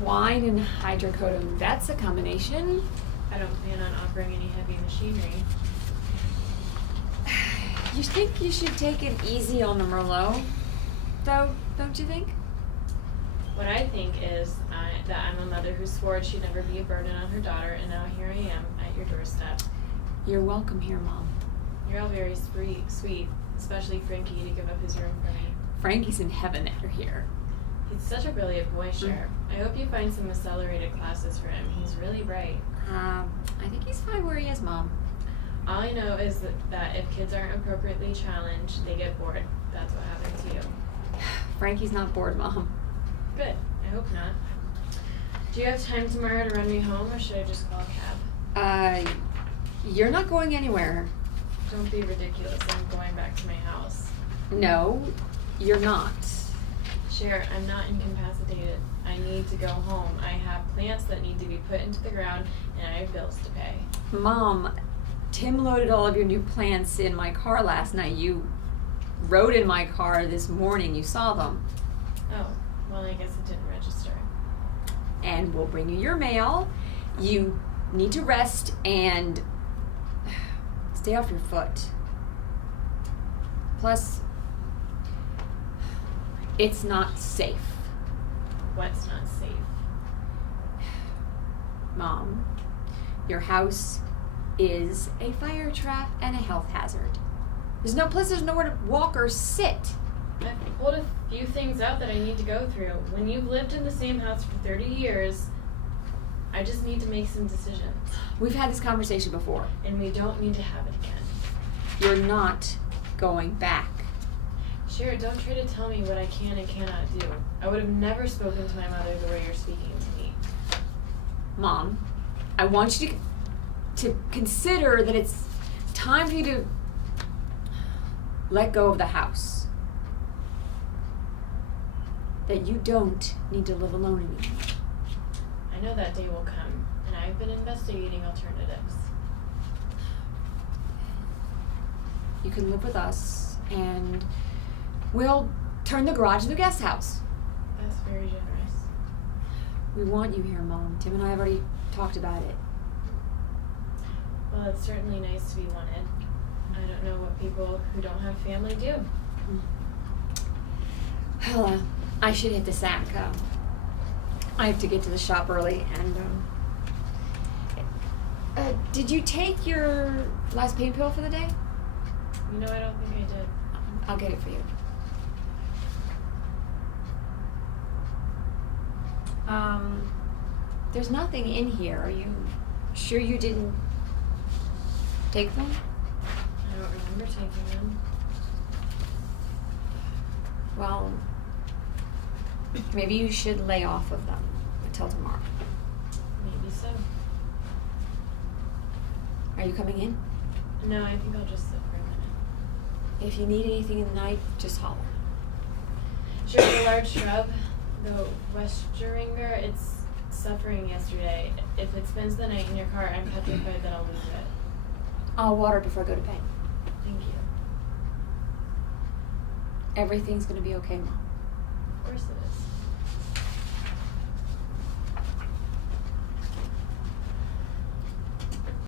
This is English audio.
Wine and hydrocodone, that's a combination. I don't plan on offering any heavy machinery. You think you should take it easy on the Merlot, though, don't you think? What I think is that I'm a mother who swore she'd never be a burden on her daughter, and now here I am at your doorstep. You're welcome here, Mom. You're all very sweet, especially Frankie, to give up his room for me. Frankie's in heaven that you're here. He's such a brilliant boy, Cher. I hope you find some accelerated classes for him. He's really bright. I think he's fine where he is, Mom. All I know is that if kids aren't appropriately challenged, they get bored. That's what happened to you. Frankie's not bored, Mom. Good. I hope not. Do you have time tomorrow to run me home, or should I just call a cab? You're not going anywhere. Don't be ridiculous. I'm going back to my house. No, you're not. Cher, I'm not incapacitated. I need to go home. I have plants that need to be put into the ground, and I have bills to pay. Mom, Tim loaded all of your new plants in my car last night. You rode in my car this morning. You saw them. Oh, well, I guess it didn't register. And we'll bring you your mail. You need to rest and stay off your foot. Plus, it's not safe. What's not safe? Mom, your house is a fire trap and a health hazard. There's nowhere to walk or sit. I've pulled a few things out that I need to go through. When you've lived in the same house for 30 years, I just need to make some decisions. We've had this conversation before. And we don't need to have it again. You're not going back. Cher, don't try to tell me what I can and cannot do. I would have never spoken to my mother the way you're speaking to me. Mom, I want you to consider that it's time for you to let go of the house. That you don't need to live alone anymore. I know that day will come, and I've been investigating alternatives. You can live with us, and we'll turn the garage into a guest house. That's very generous. We want you here, Mom. Tim and I have already talked about it. Well, it's certainly nice to be wanted. I don't know what people who don't have family do. Well, I should hit the sack. I have to get to the shop early, and did you take your last pain pill for the day? You know, I don't think I did. I'll get it for you. There's nothing in here. Are you sure you didn't take them? I don't remember taking them. Well, maybe you should lay off of them until tomorrow. Maybe so. Are you coming in? No, I think I'll just sit for a minute. If you need anything in the night, just holler. Sure, the large shrub, the Westringer, it's suffering yesterday. If it spends the night in your car, I'm petrified that I'll lose it. I'll water it before I go to bed. Thank you. Everything's gonna be okay, Mom.